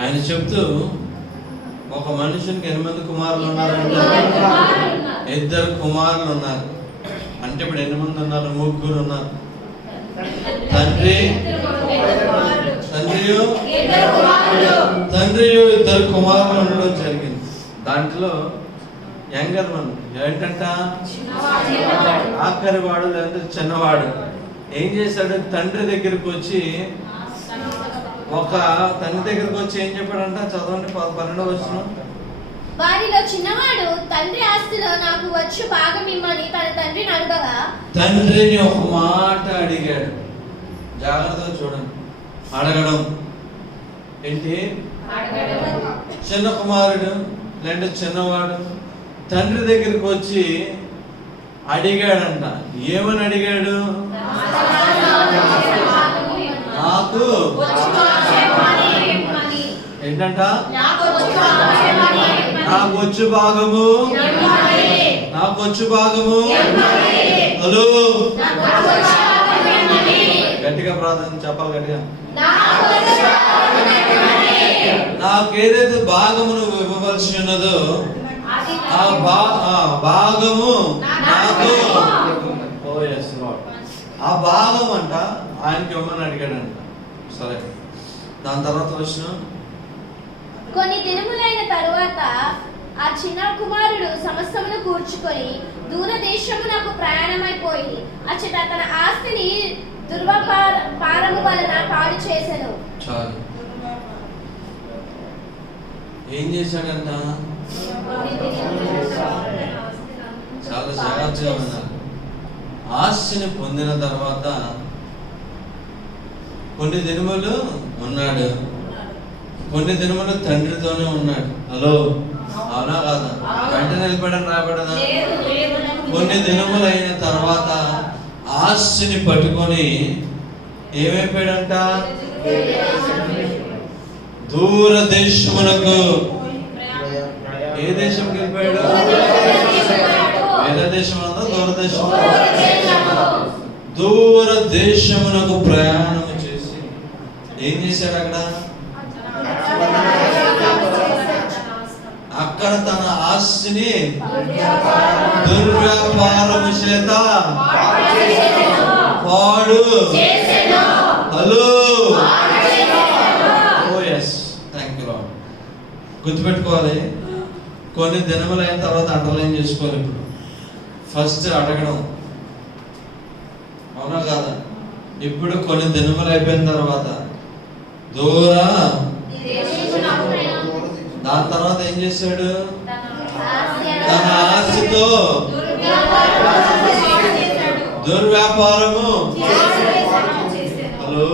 ఆయన చెప్తూ, ఒక మనుషునికి 8 కుమారులు ఉన్నారంటే 2 కుమారులు ఉన్నారు అంటే ఇప్పుడు 8 ఉన్నారు? 3 ఉన్నారు. తండ్రియు 2 కుమారులు ఉండడం జరిగింది. దాంట్లో యంగర్ వన్ ఏంటంట? ఆఖరి వాడు లేదా చిన్నవాడు. ఏం చేశాడు? తండ్రి దగ్గరికి వచ్చి ఏం చెప్పాడంట? చదవండి 12వ వచనం. వారిలో చిన్నవాడు తండ్రి ఆస్తిలో నాకు వచ్చు భాగం ఇమ్మని తన తండ్రిని అడగగా, తండ్రిని ఒక మాట అడిగాడు. జాగ్రత్తగా చూడండి. అడగడం ఏంటి? చిన్న కుమారుడు లేదంటే చిన్నవాడు తండ్రి దగ్గరికి వచ్చి అడిగాడంట. ఏమని అడిగాడు? నాకు ఏంటంట? నాకు వచ్చు భాగము. హలో, గట్టిగా ప్రార్థన చెప్పాలి. గట్టిగా, నాకు ఏదైతే భాగమును ఇవ్వవలసి ఉన్నదో ఆ భాగము నాకు. ఆ భాగం అంట ఆయనకి ఇవ్వమని అడిగాడంట. సరే, దాని తర్వాత వచ్చిన కొన్ని దినములైన తరువాత ఆ చిన్న కుమారుడు సమస్తమును కూర్చుకొని దూరదేశమునకు ప్రయాణమైపోయి అచ్చట తన ఆస్తిని దుర్వ్యాపారము వలన పాడు చేసెను. చాలు. ఏం చేశాడంట? చాలా జాగ్రత్తగా ఉన్నారు. ఆస్తిని పొందిన తర్వాత కొన్ని దినములు ఉన్నాడు, కొన్ని దినములు తండ్రితోనే ఉన్నాడు. హలో, అవునా కాదా? వెంటనే వెళ్ళిపోయాడని రాబడదా? కొన్ని దినములు అయిన తర్వాత ఆస్తిని పట్టుకొని ఏమైపోయాడంట? దూరదేశమునకు. ఏ దేశంకి వెళ్ళిపోయాడు? వేద దేశం అన్నా దూరదేశం? దూరదేశమునకు ప్రయాణం చేసి ఏం చేశాడు? అక్కడ తన ఆస్తిని దుర్వ్యాపారము చేత పాడు. హలో, గుర్తుపెట్టుకోవాలి. కొన్ని దినములు అయిన తర్వాత అండర్లైన్ చేసుకోవాలి. ఇప్పుడు ఫస్ట్ అడగడం, అవునా కాదా? ఇప్పుడు కొన్ని దినములు అయిపోయిన తర్వాత దాని తర్వాత ఏం చేశాడు? తన ఆస్తితో దుర్వ్యాపారము. హలో,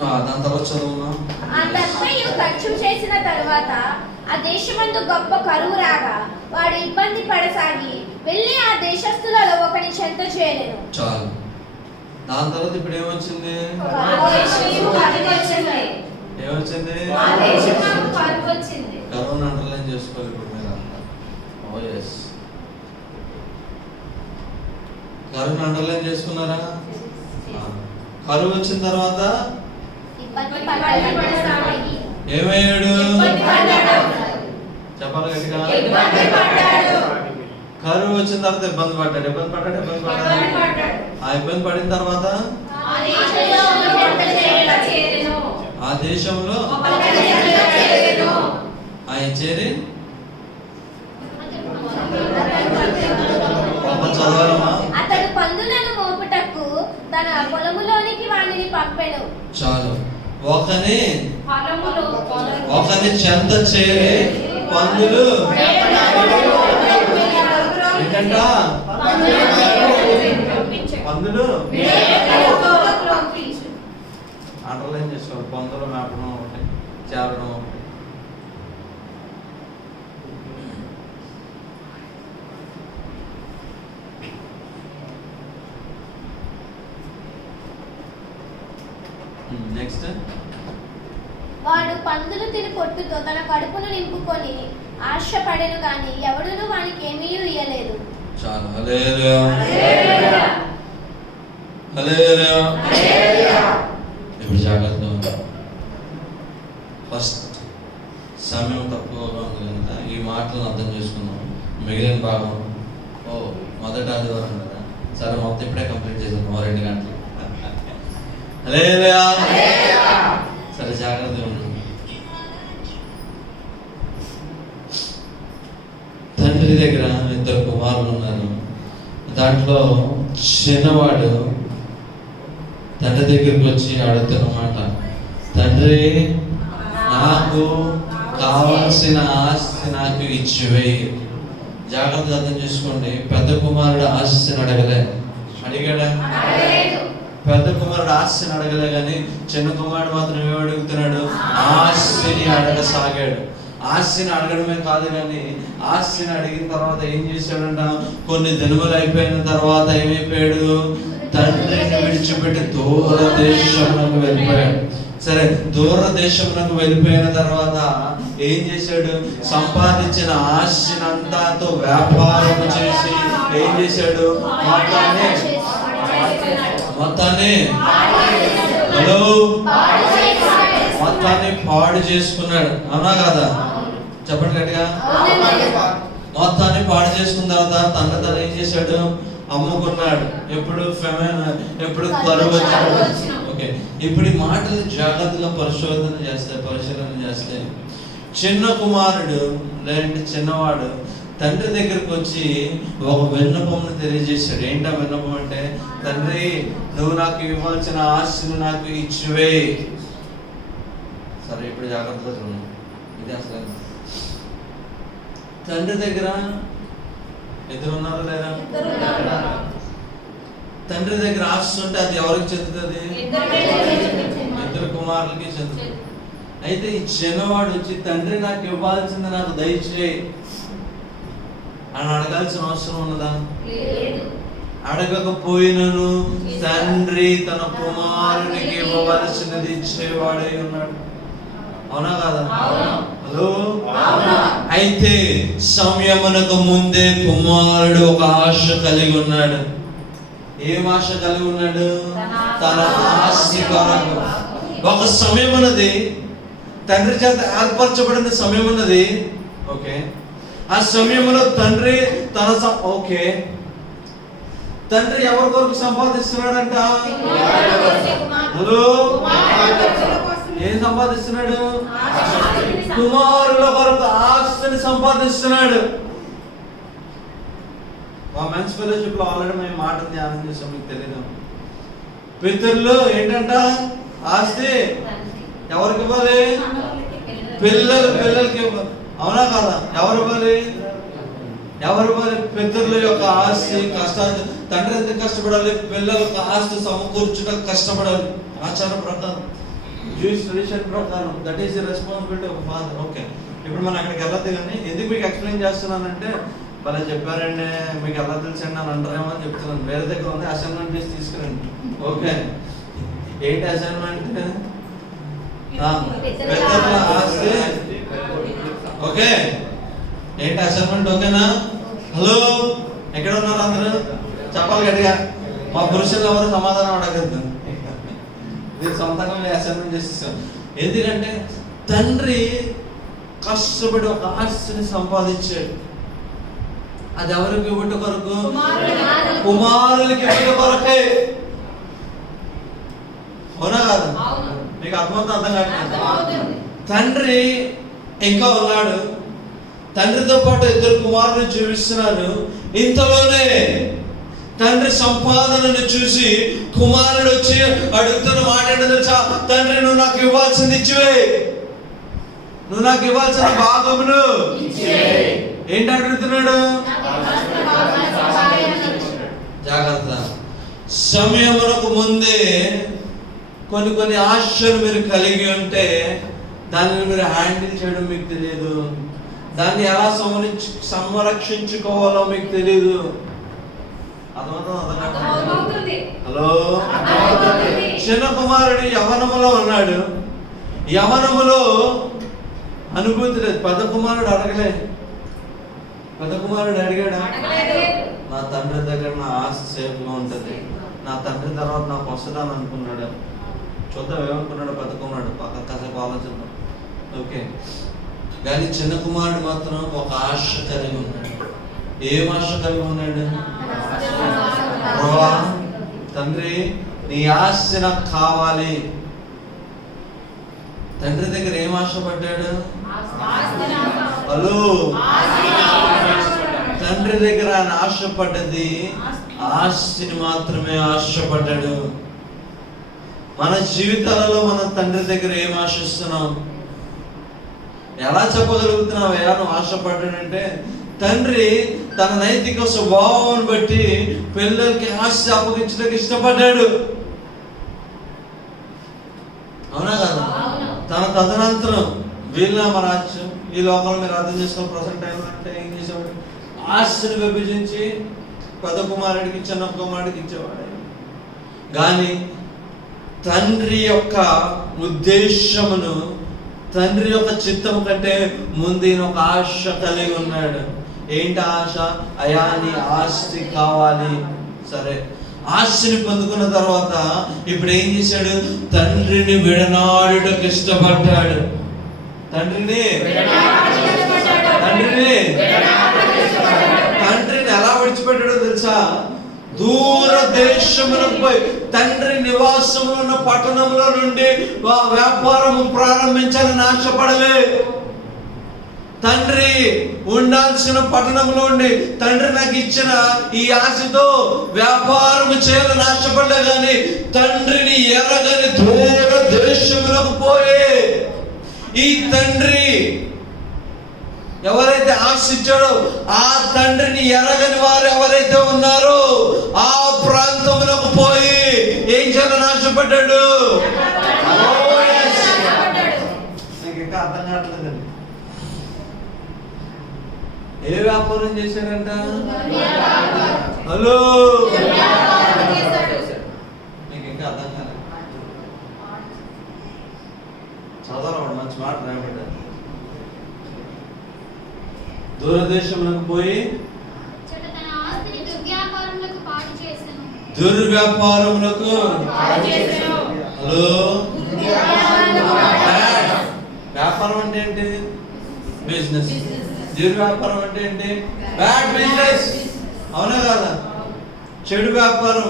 దాని తర్వాత చదువునా? ఖర్చు చేసిన తర్వాత ఆ దేశమందు గొప్ప కరువు రాగా వాడు ఇబ్బంది పడసాగి వెళ్ళి ఆ దేశస్తులలో ఒకని చెంత చేరెను. చాలు. దాని తర్వాత ఇప్పుడు ఏమొచ్చింది? కరువును అండర్లైన్ చేసుకోవాలి ఇప్పుడు మీరు అంతా. కరువును అండర్లైన్ చేసుకున్నారా? కరువు వచ్చిన తర్వాత ఏమయ్యాడు? చెప్పాలి గట్టిగా. కరువు వచ్చిన తర్వాత ఇబ్బంది పడ్డాడు. ఆ ఇబ్బంది పడిన తర్వాత ఆ దేశంలో ఆయన చేరి చదవాలమ్మా. అతడు పందులను మోపుటకు తన పొలములోనికి వాడిని పంపెను. చాలు. ఒకని చెంత చేరి పందులు ఏంటంట? పందులు అండర్లైన్ చేసుకోవాలి. పందులు మేపడం ఒకటి, చేరడం ఒకటి. నెక్స్ట్, వాడు పందులు తిని పొట్టుతో తన కడుపును నింపుకొని ఆశపడెను కానీ ఎవడును వానికి ఏమీ ఇయ్యలేదు. చాలు. హల్లెలూయా, హల్లెలూయా, హల్లెలూయా. మిగిలిన భాగం మొదటి ఆదివారం కదా, సరే మొత్తం ఇప్పుడే కంప్లీట్ చేసాను 2 గంటలు. హల్లెలూయా. సరే జాగ్రత్తగా ఉండు. తండ్రి దగ్గర 2 కుమారులు ఉన్నారు. దాంట్లో చిన్నవాడు తండ్రి దగ్గరికి వచ్చి అడుగుతున్నమాట, తండ్రి నాకు కావాల్సిన ఆస్తి నాకు ఇచ్చివేయి. జాగ్రత్త అర్థం చేసుకోండి. పెద్ద కుమారుడు ఆస్తిని అడిగాడా? పెద్ద కుమారుడు ఆస్తిని అడగలే, కానీ చిన్న కుమారుడు మాత్రం ఏమి అడుగుతున్నాడు? ఆస్తిని అడగసాగాడు. ఆస్తిని అడగడమే కాదు, కానీ ఆస్తిని అడిగిన తర్వాత ఏం చేశాడంట? కొన్ని దినములు అయిపోయిన తర్వాత ఏమైపోయాడు? తండ్రిని విడిచిపెట్టి దూర దేశంలోకి వెళ్ళిపోయాడు. సరే, దూర దేశంలోకి వెళ్ళిపోయిన తర్వాత ఏం చేశాడు? సంపాదించిన ఆస్తినంతాతో వ్యాపారం చేసి ఏం చేశాడు? మొత్తాన్ని పాడు చేసుకున్నాడు. అవునా కాదా? చెప్పండి గట్టిగా. మొత్తాన్ని పాడు చేసుకున్న తర్వాత తను ఏం చేశాడు? అమ్ముకున్నాడు. ఎప్పుడు కరువు వచ్చాడు. ఓకే, ఇప్పుడు ఈ మాటలు జాగ్రత్తగా పరిశీలన చేస్తే చిన్న కుమారుడు లేదంటే చిన్నవాడు తండ్రి దగ్గరకు వచ్చి ఒక విన్నపంను తెలియజేశాడు. ఏంటా విన్నపం అంటే, తండ్రి నువ్వు నాకు ఇవ్వాల్సిన ఆస్తిని నాకు ఇచ్చివే. సరే, ఇప్పుడు జాగ్రత్తగా చూడండి. ఇది అసలు తండ్రి దగ్గర 2 ఉన్నారా లేదా? తండ్రి దగ్గర ఆస్తి ఉంటే అది ఎవరికి చెందుతుంది? 2 కుమారులకి చెందుతుంది. అయితే ఈ చిన్నవాడు వచ్చి తండ్రి నాకు ఇవ్వాల్సింది నాకు దయచేయి అని అడగాల్సిన అవసరం ఉన్నదా? అడగకపోయినను తండ్రి తన కుమారునికి ఇవ్వవలసినది ఇచ్చేవాడై ఉన్నాడు. అవునా కాదా? హలో. అయితే సమయమునకు ముందే కుమారుడు ఒక ఆశ కలిగి ఉన్నాడు. ఏం ఆశ కలిగి ఉన్నాడు? తన ఆస్తి కొరకు. ఒక సమయం ఉన్నది, తండ్రి చేత ఏర్పరచబడిన సమయం ఉన్నది. ఓకే, ఆ సమయంలో తండ్రి తండ్రి ఎవరి కొరకు సంపాదిస్తున్నాడంట? హలో, ఏం సంపాదిస్తున్నాడు? కుమారుల కొరకు ఆస్తిని సంపాదిస్తున్నాడు. మా మెన్స్ ఫెలోషిప్ లో ఆల్రెడీ మేము మాట ధ్యానం చేసాం, మీకు తెలియదు. పితరులు ఏంటంట? ఆస్తి ఎవరికి ఇవ్వాలి? పిల్లలకి ఇవ్వాలి. అవునా కాదా? ఎవరు ఇవ్వాలి? పితరుల యొక్క ఆస్తి కష్టాలు. తండ్రి ఎంత కష్టపడాలి? పిల్లలకు ఆస్తి సమకూర్చడం కష్టపడాలి. ఆచార ప్రకారం, జూయిష్ ట్రెడిషన్ ప్రకారం that is the responsibility of father. Okay, ఇప్పుడు మనం అక్కడికి వెళ్ళదు. కానీ ఎందుకు మీకు ఎక్స్ప్లెయిన్ చేస్తున్నానంటే, భలే చెప్పారండి, మీకు ఎలా తెలుసండి అని అంటారేమో అని చెప్తున్నాను. వేరే దగ్గర ఉంది, అసైన్మెంట్ చేసి తీసుకురండి. ఓకే, ఏంటి అసైన్మెంట్? పితరుల ఆస్తి. ఓకే, ఏంటి అసైన్మెంట్? ఓకేనా? హలో, ఎక్కడ ఉన్నారు అందరూ? చెప్పాలి గట్టిగా. మా పురుషులు ఎవరు సమాధానం అడగద్దు. మీరు సొంతంగా అసైన్మెంట్ చేసేసాం. ఎందుకంటే తండ్రి కష్టపడి ఒక ఆస్తిని సంపాదించాడు. అది ఎవరికి ఇవ్వట కొరకు? కుమారులకి ఇవ్వట కొరకే. అవునా కాదు? మీకు అర్థం కాదు. తండ్రి ఇంకా ఉన్నాడు, తండ్రితో పాటు 2 కుమారులు జీవిస్తున్నారు. ఇంతలోనే తండ్రి సంపాదనను చూసి కుమారుడు వచ్చి అడుగుతున్న మాట ఏంటో తెలుసా? తండ్రి నువ్వు నాకు ఇవ్వాల్సింది ఇచ్చివే, నువ్వు నాకు ఇవ్వాల్సిన భాగమును. ఏంటి అడుగుతున్నాడు? జాగ్రత్త. సమయమునకు ముందే కొన్ని ఆశలు మీరు కలిగి ఉంటే దానిని మీరు హ్యాండిల్ చేయడం మీకు తెలియదు. దాన్ని ఎలా సంరక్షించుకోవాలో మీకు తెలియదు. హలో, చిన్న కుమారుడు యవనములో ఉన్నాడు. యవనములో అనుభూతి లేదు. పెద్ద కుమారుడు అడగలే. పెద్ద కుమారుడు అడిగాడా? నా తండ్రి దగ్గర నా ఆశ సేఫ్గా ఉంటుంది, నా తండ్రి తర్వాత నాకు వస్తుందని అనుకున్నాడు. చూద్దాం ఏమనుకున్నాడు పెద్ద కుమారుడు. పక్క కాసేపు ఆలోచిద్దాం. ఓకే, కానీ చిన్న కుమారుడు మాత్రం ఒక ఆశ కలిగి ఉన్నాడు. ఏం ఆశ కలిగి ఉన్నాడు? ప్రభువా, తండ్రి నీ ఆస్తి నాకు కావాలి. తండ్రి దగ్గర ఏం ఆశపడ్డాడు? హలో, తండ్రి దగ్గర ఆయన ఆశపడ్డది ఆస్తిని మాత్రమే ఆశపడ్డాడు. మన జీవితాలలో మనం తండ్రి దగ్గర ఏం ఆశిస్తున్నాం? ఎలా చెప్పగలుగుతున్నావయ్యా నువ్వు ఆశపడ్డాడంటే, తండ్రి తన నైతిక స్వభావం బట్టి పిల్లలకి ఆస్తి అప్పగించడానికి ఇష్టపడ్డాడు. అవునా కదా? తన తదనంతరం వీళ్ళనామ రాజ్యం ఈ లోకంలో మీరు అర్థం చేసుకున్న ప్రజెంట్ టైంలో అంటే ఏం చేసేవాడు? ఆస్తిని విభజించి పెద్ద కుమారుడికి చిన్న కుమారుడికి ఇచ్చేవాడు. కానీ తండ్రి యొక్క ఉద్దేశమును, తండ్రి యొక్క చిత్తం కంటే ముందు ఒక ఆశ కలిగి ఉన్నాడు. ఏంటి ఆశ? అయా నీ ఆస్తి కావాలి. సరే, ఆస్తిని పొందుకున్న తర్వాత ఇప్పుడు ఏం చేశాడు? తండ్రిని విడనాడుటకు ఇష్టపడ్డాడు. తండ్రిని ఎలా విడిచిపెట్టాడో తెలుసా? దూర దేశములకు పోయి తండ్రి నివాసంలో ఉన్న పట్టణంలో నుండి వ్యాపారం ప్రారంభించాలని ఆశపడలే. తండ్రి ఉండాల్సిన పట్టణంలో ఉండి తండ్రి నాకు ఇచ్చిన ఈ ఆశతో వ్యాపారం చేయాలని ఆశపడలే. కానీ తండ్రిని ఎరగని దూర దేశములకు పోయి ఈ తండ్రి ఎవరైతే ఆశించాడో ఆ తండ్రిని ఎరగని వారు ఎవరైతే ఉన్నారో ఆ ప్రాంతములకు పోయి ఏం చేయాలని ఆశపడ్డాడు? నాకు ఇంకా అర్థం కావట్లేదండి. ఏ వ్యాపారం చేశాడంట? హలో, మీకు ఇంకా అర్థం కాలేదు. చదవడం మంచి మాట రాబడ్డారు. దూరదేశంలోకి పోయి దుర్వ్యాపారములకు. హలో, వ్యాపారం అంటే ఏంటి? బిజినెస్. దుర్వ్యాపారం అంటే ఏంటి? Bad business. అవునా కదా? చెడు వ్యాపారం.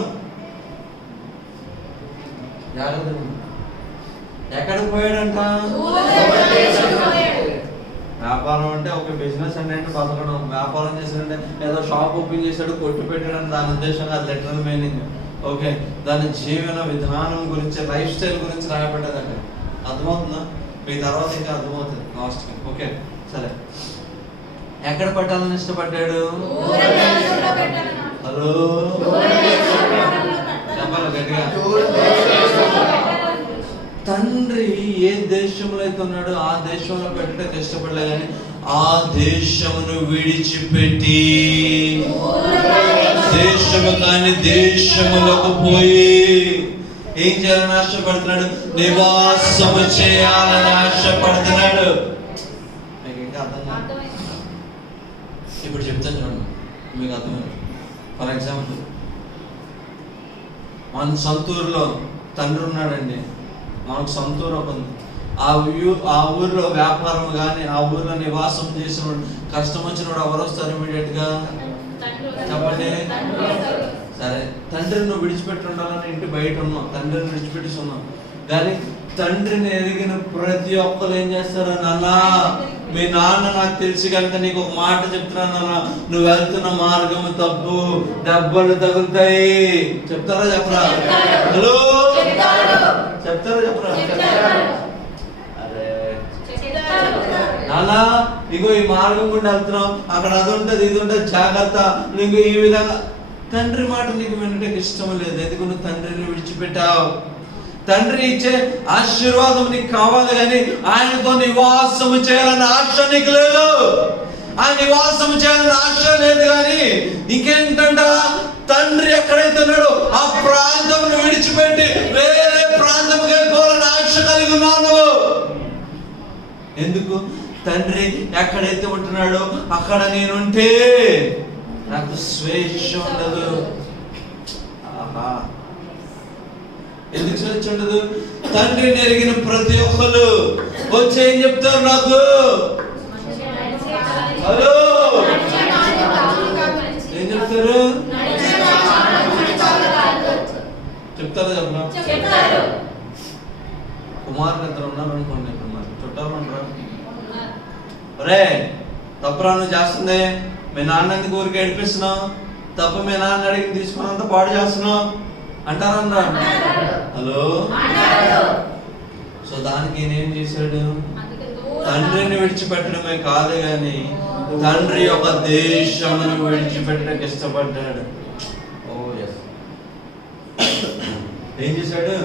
ఎక్కడికి పోయాడంట? వ్యాపారం అంటే ఒక బిజినెస్ అంటే బతకడం. వ్యాపారం చేశాడంటే ఏదో షాప్ ఓపెన్ చేశాడు, కొట్టు పెట్టాడని దాని ఉద్దేశం కాదు, లిటరల్ మీనింగ్. ఓకే, దాని జీవన విధానం గురించి, లైఫ్ స్టైల్ గురించి రాయబడ్డదండి. అర్థమవుతుందా? మీ తర్వాత ఇంకా అర్థమవుతుంది లాస్ట్కి. ఓకే, సరే. ఎక్కడ పెట్టాలని ఇష్టపడ్డాడు? హలో, చెప్పాలి గట్టిగా. తండ్రి ఏ దేశంలో అయితే ఉన్నాడో ఆ దేశంలో పెట్టడానికి ఇష్టపడలే. కానీ ఆ దేశమును విడిచిపెట్టి దేశము కాని దేశములకు పోయి ఏం చేయాలని ఆశపడుతున్నాడు? నివాసము చేయాలని ఆశపడుతున్నాడు. మీకు ఇంకా అర్థం కాదు? ఇప్పుడు చెప్తాను చూడండి, మీకు అర్థమైంది. ఫర్ ఎగ్జాంపుల్, మన సొంతూరులో తండ్రి ఉన్నాడండి. మనకు సొంతూరు ఒక ఉంది. ఆ ఊరిలో వ్యాపారం కానీ ఆ ఊరిలో నివాసం చేసిన కష్టం వచ్చినప్పుడు ఎవరు వస్తారు ఇమీడియట్ గా? చెప్పండి. సరే, తండ్రిని నువ్వు విడిచిపెట్టి ఉండాలని ఇంటి బయట ఉన్నావు, తండ్రిని విడిచిపెట్టి ఉన్నావు. కానీ తండ్రిని ఎరిగిన ప్రతి ఒక్కరు ఏం చేస్తారు? నాన్న, మీ నాన్న నాకు తెలిసి కనుక నీకు ఒక మాట చెప్తున్నాను నాన్న, నువ్వు వెళ్తున్న మార్గము తప్పు, దెబ్బలు తగులుతాయి. చెప్తారా చెప్పరా? హలో, చెప్తారా చెప్పరా? అరే నాన్న, ఇగో ఈ మార్గం గుండా వెళ్తున్నావు, అక్కడ అది ఉంటుంది ఇది ఉంటుంది, జాగ్రత్త. నీకు ఈ విధంగా తండ్రి మాట నీకు వినడానికి ఇష్టం లేదు. ఎందుకు? నువ్వు తండ్రిని విడిచిపెట్టావు. తండ్రి ఇచ్చే ఆశీర్వాదం నీకు కావాలి, కానీ ఆయనతో నివాసము చేయాలని ఆశ నీకు లేదు. ఆ నివాసం చేయాలని ఆశ లేదు. కానీ ఇంకేంటంట? తండ్రి ఎక్కడైతే ఉన్నాడో ఆ ప్రాంతం విడిచిపెట్టి వేరే ప్రాంతంకి వెళ్ళిపోవాలని ఆశ కలిగి ఉన్నాను. ఎందుకు? తండ్రి ఎక్కడైతే ఉంటున్నాడో అక్కడ నేనుంటే నాకు స్వేచ్ఛ ఉండదు. ఆహా, ఎందుకు స్వేచ్ఛ ఉండదు? తండ్రిని ఎరిగిన ప్రతి ఒక్కరు వచ్చి ఏం చెప్తారు నాకు? హలో, చెప్తారా చెప్పరా? చెప్తారు. కుమారులు ఇద్దరు ఉన్నారు అనుకోండి, ఇప్పుడు మరి చుట్టాలు ఉండరు. ఒరే తప్పురా నువ్వు చేస్తుంది, మీ నాన్న ఎందుకు ఊరికి ఏడిపిస్తున్నావు, తప్పు మీ నాన్న అడిగి తీసుకున్నంత పాడు చేస్తున్నావు అంటారా? హలో. సో దానికి ఈయనేం చేశాడు? తండ్రిని విడిచిపెట్టడమే కాదు గాని తండ్రి యొక్క దేశమును విడిచిపెట్టడానికి ఇష్టపడ్డాడు. ఓ ఎస్. ఏం చేశాడు?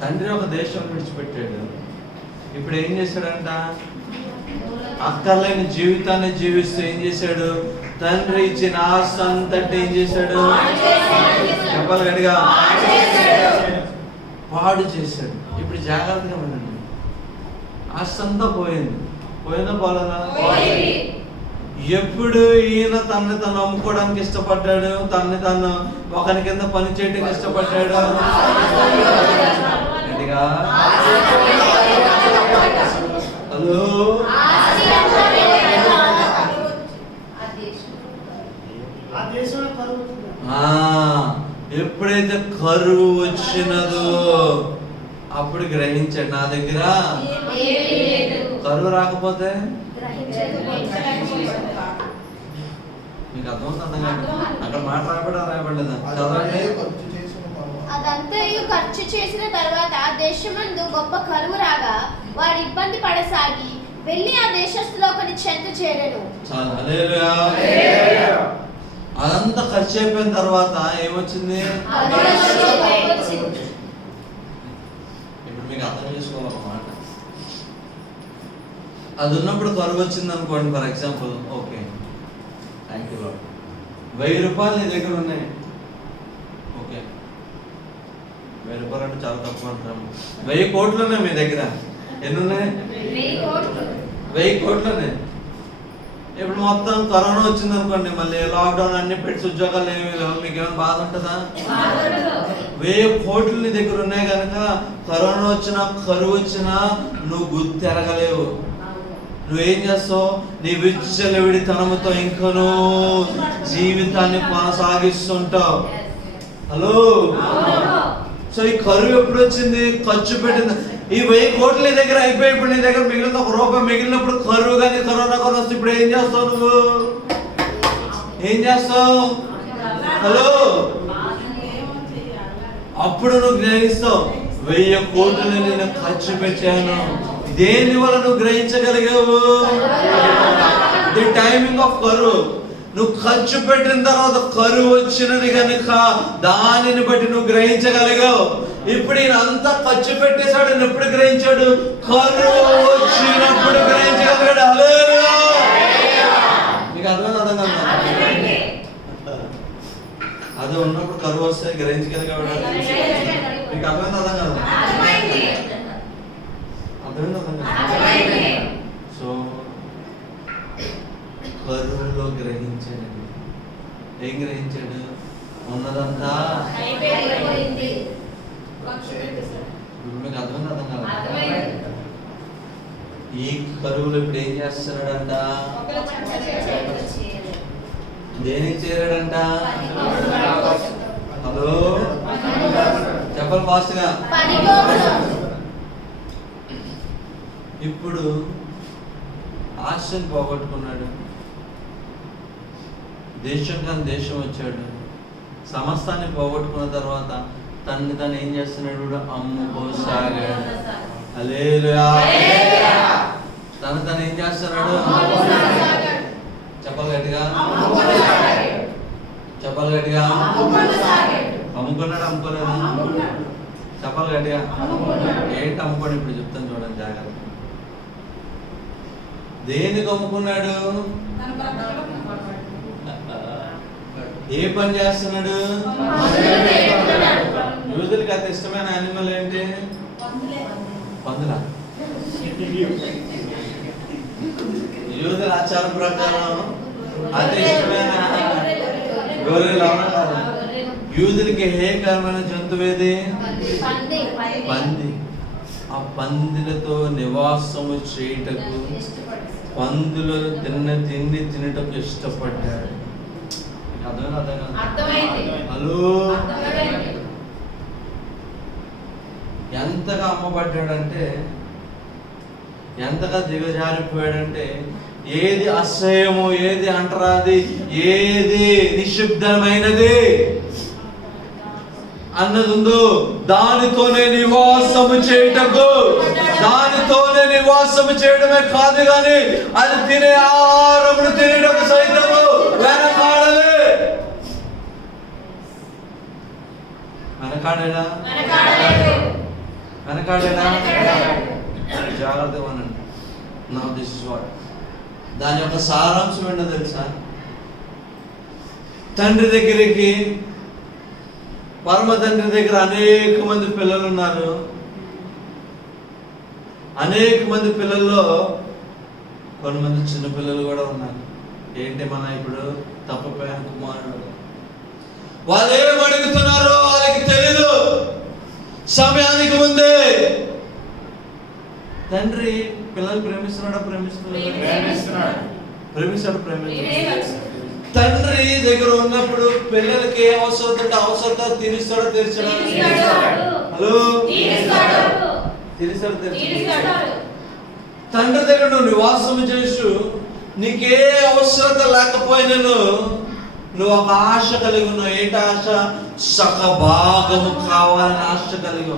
తండ్రి ఒక దేశం విడిచిపెట్టాడు. ఇప్పుడు ఏం చేశాడంట? అక్కర్లేని జీవితాన్ని జీవిస్తూ ఏం చేశాడు? తండ్రి ఇచ్చిన ఆస్తి అంతటి ఏం చేశాడు? చెప్పాలి గట్టిగా, పాడు చేశాడు. ఇప్పుడు జాగ్రత్తగా ఉండండి. ఆస్తి అంతా పోయింది. పోయిందా పోలేదా? ఎప్పుడు ఈయన తనని తను అమ్ముకోవడానికి ఇష్టపడ్డాడు, తనని తను ఒకరి కింద పని చేయడానికి ఇష్టపడ్డాడు. గట్టిగా హలో. ఎప్పుడైతే కరువు వచ్చినదో అప్పుడు గ్రహించాడు, నా దగ్గర కరువు రాకపోతే మీకు అర్థమవుతుందా? అక్కడ మాట రాయబడలేదా? చదవండి. అదంతయు ఖర్చు చేసిన తర్వాత దేశమందు గొప్ప కరువు రాగా వాడు ఇబ్బంది పడసాగి వెళ్ళి ఆ దేశస్తులో ఒకని చెంత చేరెను. చాలు. హల్లెలూయా. అదంతా ఖర్చు అయిపోయిన తర్వాత ఏమొచ్చింది? ఇప్పుడు మీకు అర్థం చేసుకోవాలన్నమాట. అది ఉన్నప్పుడు కరువు వచ్చింది అనుకోండి, for example. Okay, thank you lord. 1000 రూపాయలు నీ దగ్గర ఉన్నాయి. ఓకే, 1000 రూపాయలు అంటే చాలా తక్కువ అంటాము. 1000 కోట్లు ఉన్నాయి మీ దగ్గర. ఎన్ని ఉన్నాయి? 1000 కోట్లు ఉన్నాయి. ఇప్పుడు మొత్తం కరోనా వచ్చింది అనుకోండి, మళ్ళీ లాక్డౌన్ అన్ని పెట్టి ఉద్యోగాలు ఏమి లేవు, మీకు ఏమైనా బాధ ఉంటుందా? 1000 కోట్లు నీ దగ్గర ఉన్నాయి కనుక కరోనా వచ్చినా కరువు వచ్చినా నువ్వు గుర్తెరగలేవు. నువ్వేం చేస్తావు? నీ విచ్చలవిడి తనముతో ఇంకనూ జీవితాన్ని కొనసాగిస్తుంటావు. హలో. సో ఈ కరువు ఎప్పుడు వచ్చింది? ఖర్చు పెట్టింది. ఈ 1000 కోట్లు నీ దగ్గర అయిపోయి ఇప్పుడు నీ దగ్గర మిగిలిన ₹1 మిగిలినప్పుడు కరువు కానీ కరోనా కొని వస్తే ఇప్పుడు ఏం చేస్తావు? నువ్వు ఏం చేస్తావు? హలో. అప్పుడు నువ్వు గ్రహిస్తావు, 1000 కోట్లు నేను ఖర్చు పెట్టాను. దేని వల్ల నువ్వు గ్రహించగలిగావు? ది టైమింగ్ ఆఫ్ కరువు. నువ్వు ఖర్చు పెట్టిన తర్వాత కరువు వచ్చినది కనుక దానిని బట్టి నువ్వు గ్రహించగలిగావు. ఇప్పుడు ఈయన అంతా ఖర్చు పెట్టేశాడు. ఎప్పుడు గ్రహించాడు? కరువు వచ్చినప్పుడు గ్రహించగలిగాడు. హల్లెలూయా. మీకు అర్థమైందా? అర్థం కదా? అది ఉన్నప్పుడు కరువు వస్తే గ్రహించగలిగాడు. మీకు అర్థమైందా? అర్థం కదా? అర్థమైందా? సో కరువులో గ్రహించాడు. ఏం గ్రహించాడు? ఉన్నదంతా మీకు అర్థమైందా? అర్థం కాదు. ఈ కరువులో ఇప్పుడు ఏం చేస్తున్నాడంట? దేనికి చేరాడంట? హలో, చెప్పాలి ఫాస్ట్ గా. ఇప్పుడు ఆశను పోగొట్టుకున్నాడు. దేశం కానీ దేశం వచ్చాడు. సమస్తాన్ని పోగొట్టుకున్న తర్వాత తను తను ఏం చేస్తున్నాడు? అమ్ముకోసాగాడు. హల్లెలూయా. తను ఏం చేస్తున్నాడు? చెప్పాలి గట్టిగా, చెప్పాలి గట్టిగా. అమ్ముకున్నాడు, అమ్ముకోలేదు? చెప్పాలి గట్టిగా. ఏంటి అమ్ముకోండి? ఇప్పుడు చెప్తాను చూడండి జాగ్రత్త. దేనికి అమ్ముకున్నాడు? ఏ పని చేస్తున్నాడు? యూదులకి అతి ఇష్టమైన యానిమల్ ఏంటి? పందుల. యూదుల ఆచారం ప్రకారం అతి ఇష్టమైన గొర్రెలు. అవునా కాదా? యూదులకి హేయకరమైన జంతువు ఏది? పంది. ఆ పందులతో నివాసము చేయుటకు, పందులు తిన్న తిండి తినటకు ఇష్టపడ్డాడు. అర్థమైంది. హలో, ఎంతగా అమ్మబడ్డాడంటే, ఎంతగా దిగజారిపోయాడంటే, ఏది అసహ్యము, ఏది అంటరాది, ఏది నిశ్శబ్దమైనది అన్నది ఉందో దానితోనే నివాసము చేయటకు, దానితోనే నివాసము చేయడమే కాదు కానీ అది తినే ఆహారమును తినడం సైతము వెనకాడలే. వెనకాడేనా? వెనకాడేనా? జాగ్రత్తగా అనండి. నా దిస్ ఇస్ వాట్. దాని యొక్క సారాంశం ఏంటో తెలుసా? తండ్రి దగ్గరికి, పరమ తండ్రి దగ్గర అనేక మంది పిల్లలు ఉన్నారు. అనేక మంది పిల్లల్లో కొంతమంది చిన్న పిల్లలు కూడా ఉన్నారు. ఏంటి మన ఇప్పుడు తప్పపోయిన కుమారుడు, వాళ్ళు ఏం అడుగుతున్నారో వాళ్ళకి తెలీదు. సమయానికి ముందే తండ్రి పిల్లలు ప్రేమిస్తున్నాడు. తండ్రి దగ్గర ఉన్నప్పుడు పిల్లలకి ఏ అవసరం ఉంటే అవసరత తీరుస్తాడో తీర్చడా? హలో, తీరుస్తాడు. తండ్రి దగ్గర నువ్వు నివాసం చేసు, నీకే అవసరత లేకపోయినను నువ్వు ఒక ఆశ కలిగి ఉన్నావు. ఏంటి ఆశ? సగభాగము కావాలని ఆశ కలిగి.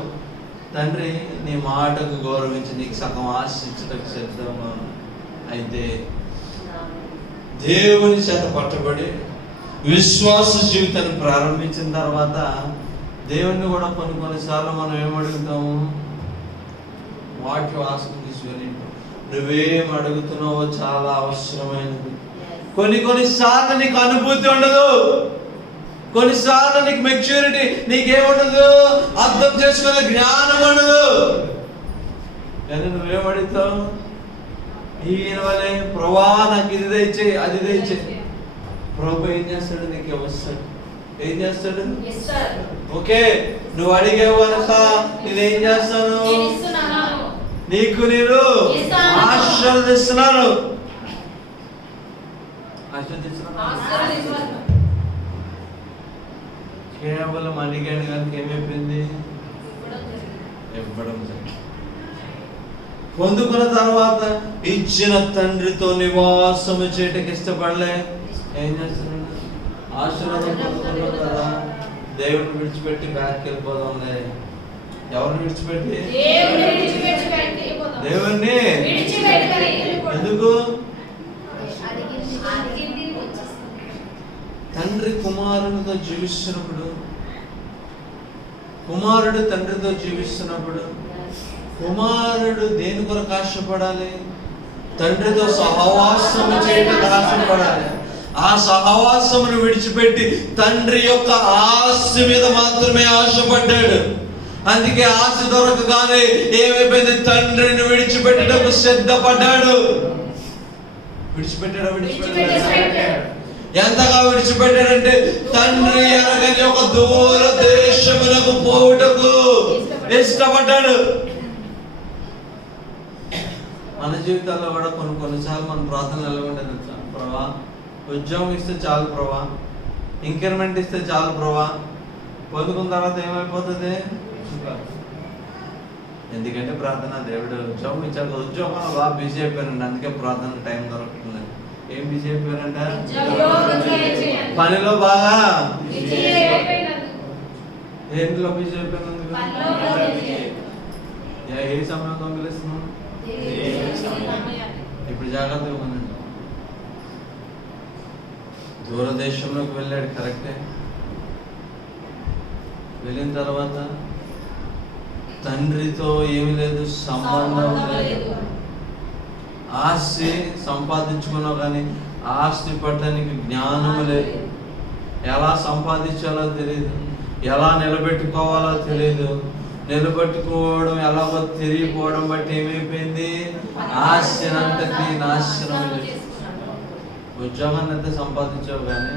తండ్రి నీ మాటకు గౌరవించి నీకు సగం ఆశించడానికి సిద్ధంగా ఉన్నావు. అయితే దేవుని చేత పట్టబడి విశ్వాస జీవితాన్ని ప్రారంభించిన తర్వాత దేవుణ్ణి కూడా కొన్నిసార్లు మనం ఏమడుగుతాము? What you asking is very important. నువ్వేం అడుగుతున్నావో చాలా అవసరమైనది. కొన్నిసార్లు నీకు అనుభూతి ఉండదు, కొన్నిసార్లు నీకు మెచ్యూరిటీ, నీకేముండదు, అర్థం చేసుకునే జ్ఞానం ఉండదు. కానీ నువ్వేం అడుగుతావు? ఈయన వల్లే ప్రభా నాకు ఇది దయచేయి, అది దయచేయి. ప్రభు ఏం చేస్తాడు? నీకు ఇవ్వస్తాడు. ఏం చేస్తాడు? ఓకే, నువ్వు అడిగేవు కనుక నేనేం చేస్తాను? నీకు నేను ఆశీర్వదిస్తున్నాను. కేవలం అడిగాడు కనుక ఏమైపోయింది? ఇవ్వడం. పొందుకున్న తర్వాత ఇచ్చిన తండ్రితో నివాసము చేయటకి ఇష్టపడలే. ఏం చేస్తున్నాడు? ఆశీర్వాదం పొందుకున్నాడు కదా, దేవుడిని విడిచిపెట్టి బ్యాక్కి వెళ్ళిపోదాంలే. ఎవరిని విడిచిపెట్టి? దేవుణ్ణి. ఎందుకు? తండ్రి కుమారునితో జీవిస్తున్నప్పుడు, కుమారుడు తండ్రితో జీవిస్తున్నప్పుడు కుమారుడు దేని కొరకు ఆశపడాలి? తండ్రితో సహవాసము చేయడానికి ఆశపడాలి. ఆ సహవాసమును విడిచిపెట్టి తండ్రి యొక్క ఆస్తి మీద మాత్రమే ఆశపడ్డాడు. అందుకే ఆశ దొరకగానే ఏమైపోయింది? తండ్రిని విడిచిపెట్టడానికి సిద్ధపడ్డాడు. విడిచిపెట్టాడు. ఎంతగా విడిచిపెట్టాడంటే తండ్రి ఎనగని ఒక దూర దేశమునకు పోవుటకు ఇష్టపడ్డాడు. మన జీవితాల్లో కూడా కొన్నిసార్లు మన ప్రార్థనలు ఎలా ఉంటుంది? ప్రభా ఉద్యోగం ఇస్తే చాలు ప్రభా, ఇంక్రిమెంట్ ఇస్తే చాలు ప్రభా. పొందుకున్న తర్వాత ఏమైపోతుంది? ఎందుకంటే ప్రార్థన దేవుడు ఉద్యోగం ఇచ్చాక ఉద్యోగం బాగా బిజీ అయిపోయారండి, అందుకే ప్రార్థన టైం దొరకట్లేదు. ఏం బిజీ అయిపోయారంట? పనిలో బాగా. ఏంటిలో బిజీ అయిపోయినందుకు? ఏ సమయం దొంగిలిస్తున్నాం? ఇప్పుడు జాగ్రత్తగా ఉందండి. దూరదేశంలోకి వెళ్ళాడు, కరెక్టే. వెళ్ళిన తర్వాత తండ్రితో ఏమి లేదు, సంబంధం లేదు. ఆస్తి సంపాదించుకున్నావు కానీ ఆస్తి పట్టడానికి జ్ఞానం లేదు. ఎలా సంపాదించాలో తెలియదు, ఎలా నిలబెట్టుకోవాలో తెలియదు. నిలబెట్టుకోవడం ఎలాగో తిరిగిపోవడం బట్టి ఏమైపోయింది? ఆస్తినంతటి నాశనం. ఉద్యోగాన్ని అయితే సంపాదించావు కానీ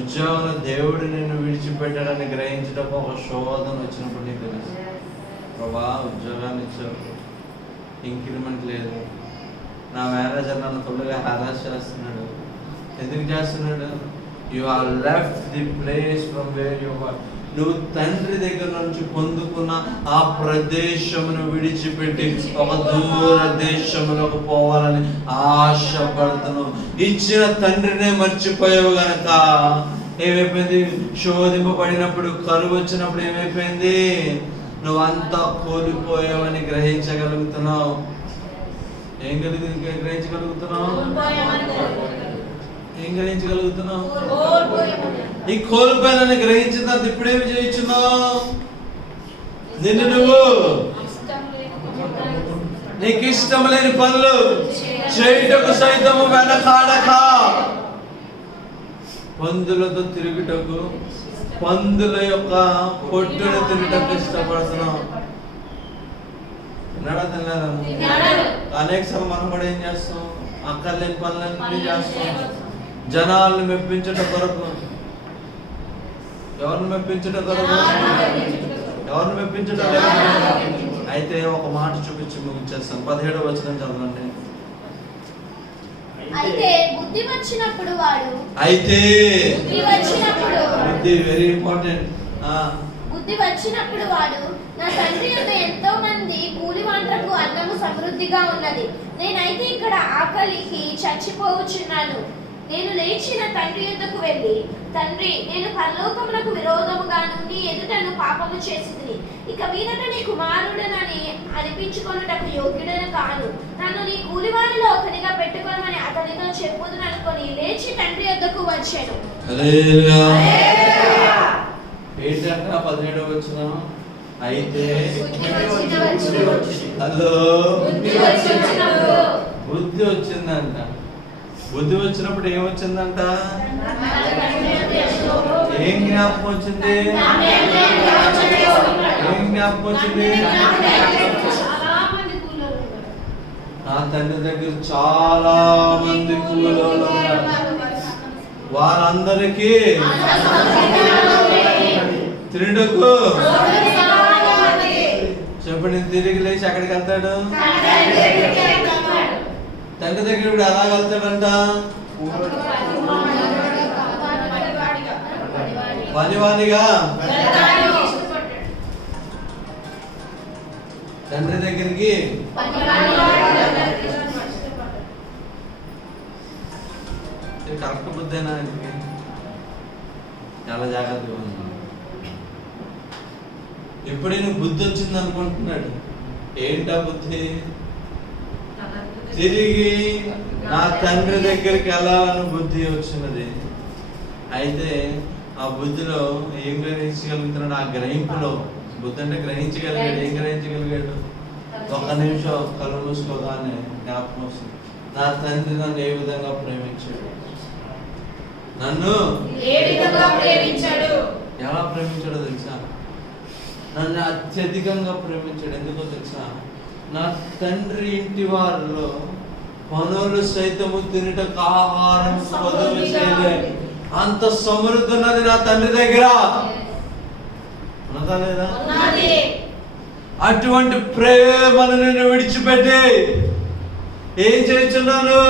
ఉద్యోగంలో దేవుడు నిన్ను విడిచిపెట్టాడని గ్రహించడం ఒక శోధన వచ్చినప్పుడు నీకు తెలుసు. ప్రభా ఉద్యోగాన్ని ఇచ్చావు, ఇంక్రిమెంట్ లేదు, నా మేనేజర్ నన్ను ఫుల్గా హెరాస్ చేస్తున్నాడు. ఎందుకు చేస్తున్నాడు? You have left the place from where you were. నువ్వు తండ్రి దగ్గర నుంచి పొందుకున్న ఆ ప్రదేశమును విడిచిపెట్టి ఒక దూర దేశములకు పోవాలని ఆశపడుతున్నావు. ఇచ్చిన తండ్రినే మర్చిపోయావు గనక ఏమైపోయింది? శోధింపబడినప్పుడు, కరువు వచ్చినప్పుడు ఏమైపోయింది? నువ్వంతా కోల్పోయావని గ్రహించగలుగుతున్నావు. ఏం గ్రహించగలుగుతున్నావు? ఏం గ్రహించగలుగుతున్నావు? ఈ కోల్పోయానని గ్రహించిన తర్వాత ఇప్పుడేమి చేయించున్నావు? నిన్ను నువ్వు నీకు ఇష్టం లేని పనులు చేయుటకు సైతము వెనకాడక, పందులతో తిరుగుటకు, పందుల యొక్క పొట్టును తినటకు ఇష్టపడుతున్నాం. విన్నాడా తినలేదా? అనేక సార్లు మనం కూడా ఏం చేస్తాం? అక్కర్లేని పనులన్నీ చేస్తాం. జనాలను మెప్పించట కొరకు. ఎవరిని మెప్పించట కొరకు? ఎవరిని మెప్పించట? అయితే ఒక మాట చూపించి ముగించేస్తాను. 17వ వచనం చదవండి. అయితే బుద్ధి వచ్చినప్పుడు వాడు, బుద్ధి వెరీ ఇంపార్టెంట్. బుద్ధి వచ్చినప్పుడు వాడు, నా తండ్రి యొద్ద ఎంతో మంది కూలివాండ్రకు అన్నము సమృద్ధిగా ఉన్నది, నేనైతే ఇక్కడ ఆకలికి చచ్చిపోవచ్చున్నాను. నేను లేచి నా తండ్రి యొద్దకు వెళ్ళి, తండ్రి, నేను పరలోకమునకు విరోధముగా నీ ఎదుటను పాపము చేసింది, ఇక మీదట నీ కుమారుడనని అనిపించుకొనుటకు యోగ్యుడను కాను, నన్ను నీ కూలివారిలో ఒకనిగా పెట్టుకొనమని అతనితో చెప్పుదును అనుకొని లేచి తండ్రి యొద్దకు వచ్చాను. ఏంటంటే 17వ వచనం. అయితే బుద్ధి వచ్చిందంట. బుద్ధి వచ్చినప్పుడు ఏమొచ్చిందంట? ఏం జ్ఞాపకం వచ్చింది? ఏం జ్ఞాపకం వచ్చింది? నా తండ్రి దగ్గర చాలా మంది కూలోళ్ళు ఉన్నారు, వారందరికీ తిరుడుకు చెప్పండి. తిరిగి లేచి ఎక్కడికి వెళ్తాడు? తండ్రి దగ్గర ఇప్పుడు ఎలా వెళ్తాడంట? పనివానిగా తండ్రి దగ్గరికి. కరెక్ట్ బుద్ధేనా? చాలా జాగ్రత్తగా ఉంది. ఎప్పుడైనా బుద్ధి వచ్చింది అనుకుంటున్నాడు. ఏంటా బుద్ధి? తిరిగి నా తండ్రి దగ్గరికి వెళ్ళాలని బుద్ధి వచ్చినది. అయితే ఆ బుద్ధిలో ఏం గ్రహించగలుగుతున్నాడు? ఆ గ్రహింపులో బుద్ధి అంటే గ్రహించగలిగాడు. ఏం గ్రహించగలిగాడు? ఒక నిమిషం కళ్ళు మూసుకోగానే జ్ఞాపకం వస్తుంది. నా తండ్రి నన్ను ఏ విధంగా ప్రేమించాడు, నన్ను ఎలా ప్రేమించాడో తెలుసా? నన్ను అత్యధికంగా ప్రేమించాడు. ఎందుకో తెలుసా? నా తండ్రి ఇంటి వారిలో పనులు సైతము తినటకు ఆహారం పొదుపు చేయలేదు. అంత సమృద్ధి ఉన్నది నా తండ్రి దగ్గర. ఉన్నదా లేదా? అటువంటి ప్రేమను నేను విడిచిపెట్టి ఏం చేస్తున్నాను?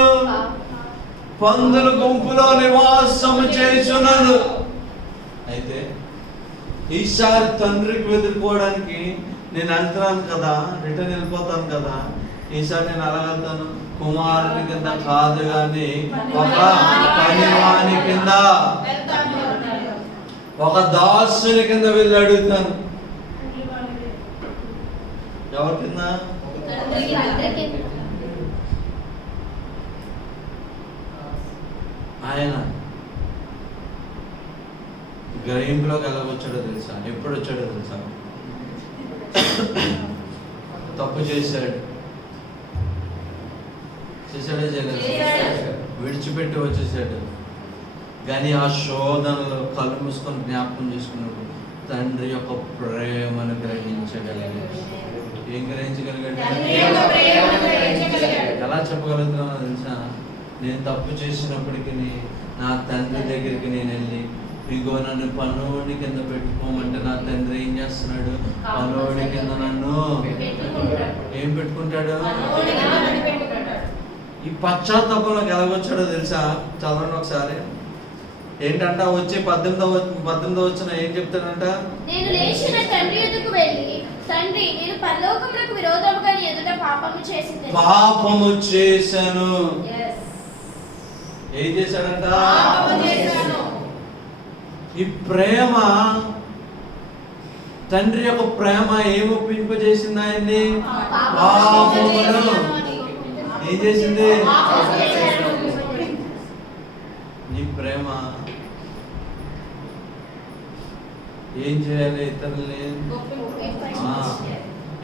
పందుల గుంపులో నివాసము చేస్తున్నాను. అయితే ఈసారి తండ్రికి వెతుక్కోవడానికి నేను వెళ్తున్నాను కదా, రిటర్న్ వెళ్ళిపోతాను కదా. ఈసారి నేను అలా వెళ్తాను, కుమారుని కింద కాదు కానీ ఒక పనివాని కింద, ఒక దాసుని కింద వెళ్ళి అడుగుతాను. ఎవరి కింద? ఆయన గ్రహింపులోకి ఎలా వచ్చాడో తెలుసా? ఎప్పుడు వచ్చాడో తెలుసా? తప్పు చేశాడు. చేశాడే చేయలేదు? విడిచిపెట్టి వచ్చేసాడు. కానీ ఆ శోధనలో కళ్ళు మూసుకొని జ్ఞాపకం చేసుకున్నప్పుడు తండ్రి యొక్క ప్రేమను గ్రహించగలిగాడు. ఏం గ్రహించగలిగాడు? ఎలా చెప్పగలుగుతున్నానో తెలుసా? నేను తప్పు చేసినప్పటికీ నా తండ్రి దగ్గరికి నేను వెళ్ళి, ఇగో నన్ను పనోడి కింద పెట్టుకోమంటే నా తండ్రి ఏం చేస్తున్నాడు? పనోడి కింద నన్ను ఏం పెట్టుకుంటాడు? ఈ పశ్చాత్తాపంలోకి ఎలాగొచ్చాడో తెలుసా? చదవండి ఒకసారి. ఏంటంట వచ్చి 18వ వచ్చిన ఏం చెప్తాడంట? నేను లేచి నా తండ్రి ఎదుకు వెళ్ళి, తండ్రి, నేను పరలోకమునకు విరోధముగా నీ ఎదుట పాపము చేశాను. ఏం చేశాడంట? పాపము చేశాను. ఈ ప్రేమ, తండ్రి యొక్క ప్రేమ ఏం ఒప్పింపజేసింది ఆయన్ని? పాపమును ఏం చేసింది? నీ ప్రేమ ఏం చేయాలి? ఇతరుల్ని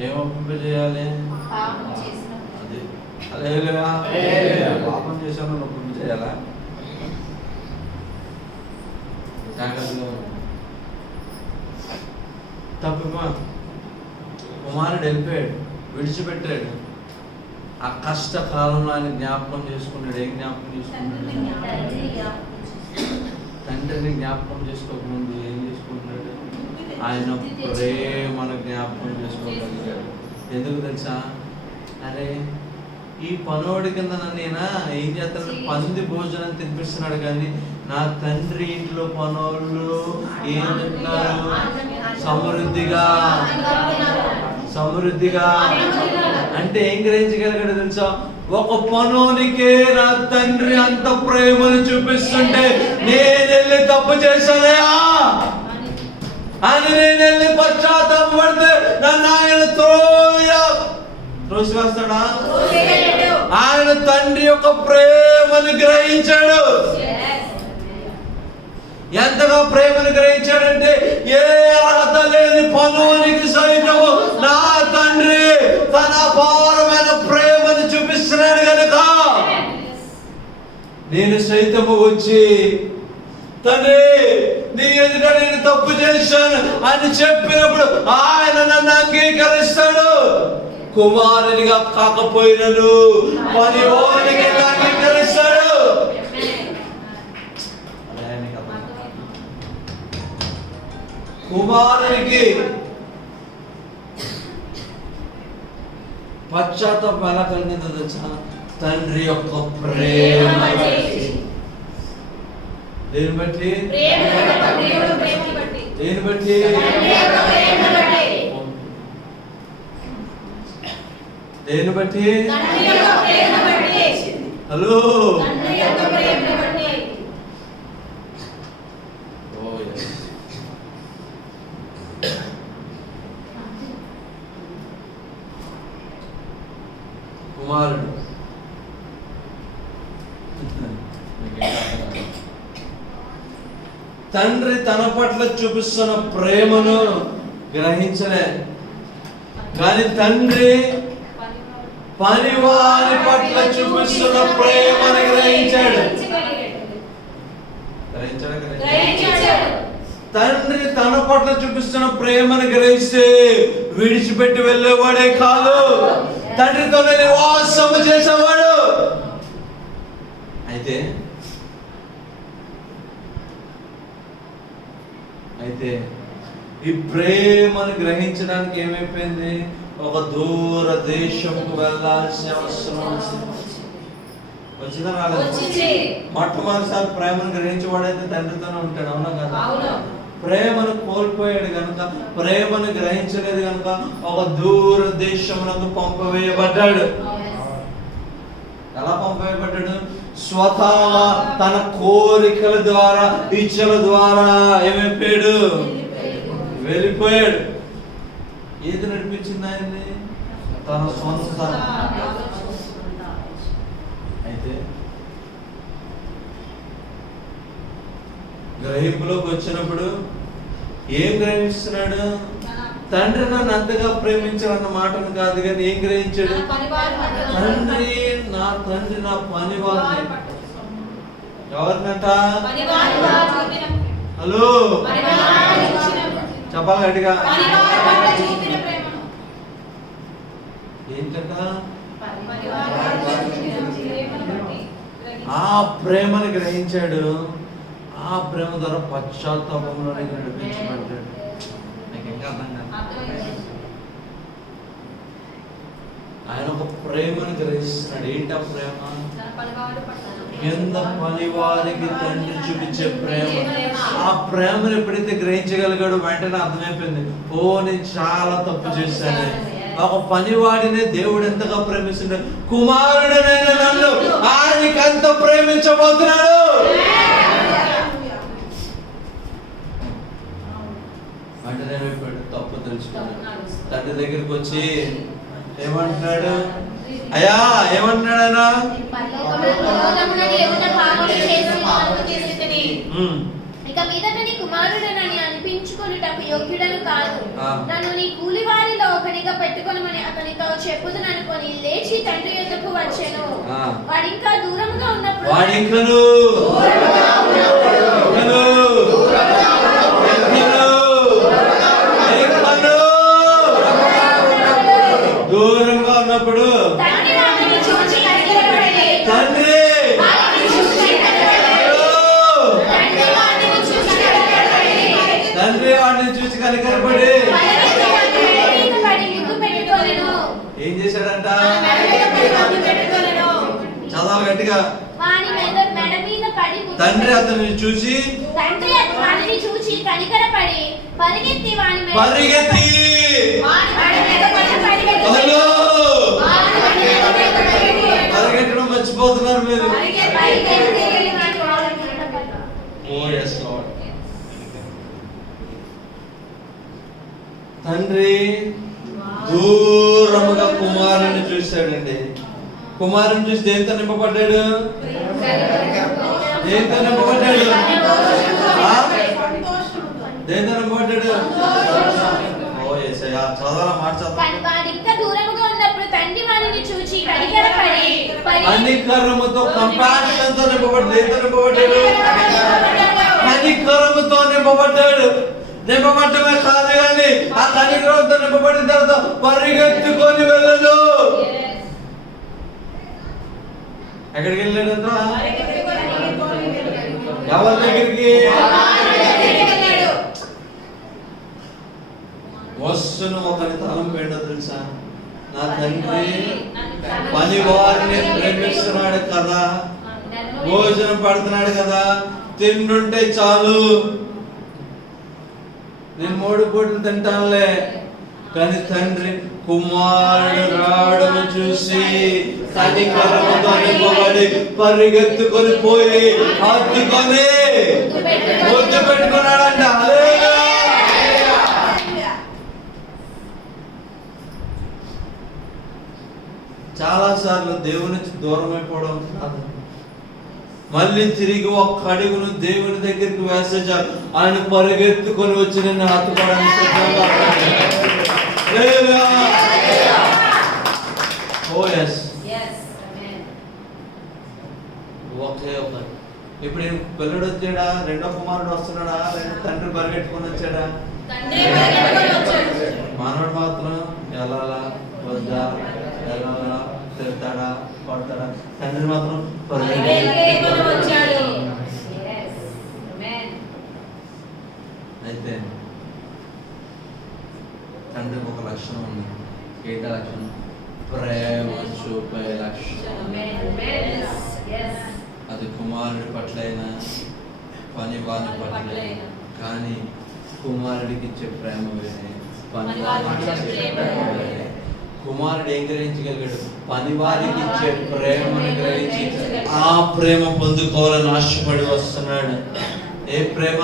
ఏం ఒప్పింపజేయాలి? అది హల్లెలూయా. పాపం చేశాను ఒప్పింపజేయాలా? జాగ్రత్తగా తప్పమా. కుమారుడు వెళ్ళిపోయాడు, విడిచిపెట్టాడు. ఆ కష్టకాలంలో ఆయన జ్ఞాపకం చేసుకున్నాడు. ఏం జ్ఞాపకం చేసుకున్నాడు? తండ్రిని జ్ఞాపకం చేసుకోకముందు ఏం చేసుకుంటున్నాడు? ఆయన ప్రేమను జ్ఞాపకం చేసుకోగలిగాడు. ఎందుకు తెలుసా? అరే, ఈ పనోడి కింద నన్ను ఏం చేస్తాడు? పంది భోజనం తినిపిస్తున్నాడు, కానీ నా తండ్రి ఇంట్లో పనోళ్ళు ఏం తింటున్నారు? సమృద్ధిగా అంటే ఏం గ్రహించగలిగాడు తెలుసా? ఒక పనోనికే నా తండ్రి అంత ప్రేమను చూపిస్తుంటే నేను వెళ్ళి తప్పు చేశానయా అని నేను వెళ్ళి పశ్చాత్తాపడితే నన్ను ఆయన త్రోసివేస్తాడా? ఆయన తండ్రి యొక్క ప్రేమను గ్రహించాడు. ఎంతగా ప్రేమను గ్రహించాడంటే, ఏ అర్హత లేని పనునికి సైతం నా తండ్రి తన అపారమైన ప్రేమను చూపిస్తున్నాడు కనుక నేను సైతము వచ్చి, తండ్రి, నీ ఎదుట నేను తప్పు చేశాను అని చెప్పినప్పుడు ఆయన నన్ను అంగీకరిస్తాడు. కుమారునిగా కాకపోయినను పనివానికి అంగీకరిస్తాడు. కుమారునికి పశ్చాత్తాపం ఎలా కలిగిందో తెలుసా? తండ్రి యొక్క ప్రేమ. దేని బట్టి? దేని బట్టి? దేని బట్టి? హలో, కుమారుడు తండ్రి తన పట్ల చూపిస్తున్న ప్రేమను గ్రహించలే, కానీ తండ్రి పనివారి పట్ల చూపిస్తున్న ప్రేమను గ్రహించాడు. తండ్రి తన పట్ల చూపిస్తున్న ప్రేమను గ్రహిస్తే విడిచిపెట్టి వెళ్ళేవాడే కాదు, తండ్రితో నివాసం చేసేవాడు. అయితే ఈ ప్రేమను గ్రహించడానికి ఏమైపోయింది? ఒక దూర దేశంకు వెళ్ళాల్సిన అవసరం వచ్చిందా? రాలేదు. మొట్టమొదటిసారి ప్రేమను గ్రహించేవాడైతే తండ్రితోనే ఉంటాడు, అవునా కదా? ప్రేమను కోల్పోయాడు కనుక, ప్రేమను గ్రహించలేదు కనుక ఒక దూర దేశమునకు పంపవేయబడ్డాడు. ఎలా పంపవేయబడ్డాడు? స్వతహా తన కోరికల ద్వారా, ఇచ్చల ద్వారా ఏమైపోయాడు? వెళ్ళిపోయాడు. ఏది నడిపించింది ఆయన్ని? తన సొంత. అయితే గ్రహింపులోకి వచ్చినప్పుడు ఏం గ్రహిస్తున్నాడు? తండ్రి నన్ను అంతగా ప్రేమించాడన్న మాటను కాదు, కానీ ఏం గ్రహించాడు? తండ్రి నా పనివారిని. ఎవరినంట? హలో, చెప్పాలి గట్టిగా. ఏంటంట? ఆ ప్రేమను గ్రహించాడు. ఆ ప్రేమ ద్వారా పశ్చాత్తాపంలోనే నడిపించబడ్డాడు. నీకు ఇంకా అర్థం కాదు. ఆయన ఒక ప్రేమను గ్రహిస్తున్నాడు. ఏంటి ఆ ప్రేమ? కింద పని వారికి తండ్రి చూపించే ప్రేమ. ఆ ప్రేమను ఎప్పుడైతే గ్రహించగలిగాడు వెంటనే అర్థమైపోయింది, ఓ నేను చాలా తప్పు చేశాను. ఒక పనివాడినే దేవుడు ఎంతగా ప్రేమిస్తున్నాడు, కుమారుడనైన నన్ను ఆయనకి ఎంత ప్రేమించబోతున్నాడు. వెంటనే తప్పు తెలుసుకున్నాడు. తండ్రి దగ్గరికి వచ్చి ఏమంటున్నాడు, అయ్యా ఏమంటున్నాడు ఆయన, ఇక మీదట నీ కుమారుడనని అనిపించుకొనుటకు యోగ్యుడను కాదు, నన్ను నీ కూలివారిలో ఒకనిగా పెట్టుకొనమని అతనితో చెప్పుదుననుకొని లేచి తండ్రి యొద్దకు వచ్చెను. వాడింకా దూరముగా ఉన్నప్పుడు దూరంగా ఉన్నప్పుడు తండ్రి వాడిని చూచి కనికరపడి ఏం చేశాడంట, చదవాలి గట్టిగా. తండ్రి అతన్ని చూసి కనికరపడి పరిగెత్తి పరిగెత్తడం మర్చిపోతున్నారు మీరు. తండ్రి దూరముగా కుమారుని చూశాడండి. కుమారుని చూసి దేంతో నింపబడ్డాడు, దేంతో నింపబడ్డాడు, దేంతో నింపబడ్డాడు. చదవాలా మాట కనికరముతో, కంపాషన్తో నింపబడ్డాడు. దేంతో నింపబడ్డాడు, కనికరముతో నింపబడ్డాడు. నింపబడ్డమే కాదు కానీ ఆ కనికరంతో నింపబడిన తర్వాత పరిగెత్తుకొని వెళ్ళదు. ఎక్కడికి వెళ్ళాడంట, ఎవరి దగ్గరికి, వస్తును ఒకరి తలం పెండ తెలుసా, నా తండ్రి పని వారిని ప్రేమిస్తున్నాడు కదా, భోజనం పడుతున్నాడు కదా, తిండుంటే చాలు, నేను 3 పూటలు తింటానులే. కానీ తండ్రి కుమారుడు రావడం చూసి కనికరముతో నింపబడి పరిగెత్తుకొని పోయి హత్తుకొని ముద్దు పెట్టుకున్నాడంట. చాలా సార్లు దేవుని నుంచి దూరం అయిపోవడం కాదు, మళ్ళీ తిరిగి ఒక్క అడుగును దేవుని దగ్గరికి వేస్తే చాలు ఆయన పరిగెత్తుకొని వచ్చి నిన్ను హత్తుకోవడానికి ఒకే ఒకరు. ఇప్పుడు పిల్లడు వచ్చాడా, రెండో కుమారుడు వస్తున్నాడా, తండ్రి పరిగెట్టుకొని వచ్చాడా, మానవుడు మాత్రం ఎలా వద్దా, ఎలా తిడతాడా, పడతాడా, తండ్రి మాత్రం అయితే తండ్రికి ఒక లక్షణం ఉంది. ఏంటా లక్షణం, ప్రేమ చూపే లక్షణం. అది కుమారుడి పట్లైనా పని వారి పట్లైనా. కానీ కుమారుడికి ఇచ్చే ప్రేమ వేరే, పని వారికి ఇచ్చే ప్రేమ వేరే. కుమారుడు ఏం గ్రహించగలిగాడు, పని వారికి ఇచ్చే ప్రేమను గ్రహించి ఆ ప్రేమ పొందుకోవాలని ఆశపడి వస్తున్నాడు. ఏ ప్రేమ,